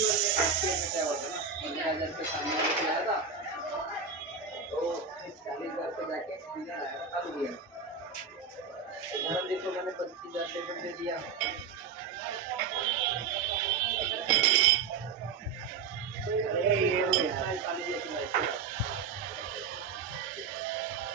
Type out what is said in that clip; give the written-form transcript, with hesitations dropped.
क्या हुआ था ना, 15,000 के सामने वाले को लाया था, तो 40,000 पे जाके डीलर आया था, तब दिया। उदाहरण देखो, मैंने 25,000 पेमेंट दे दिया,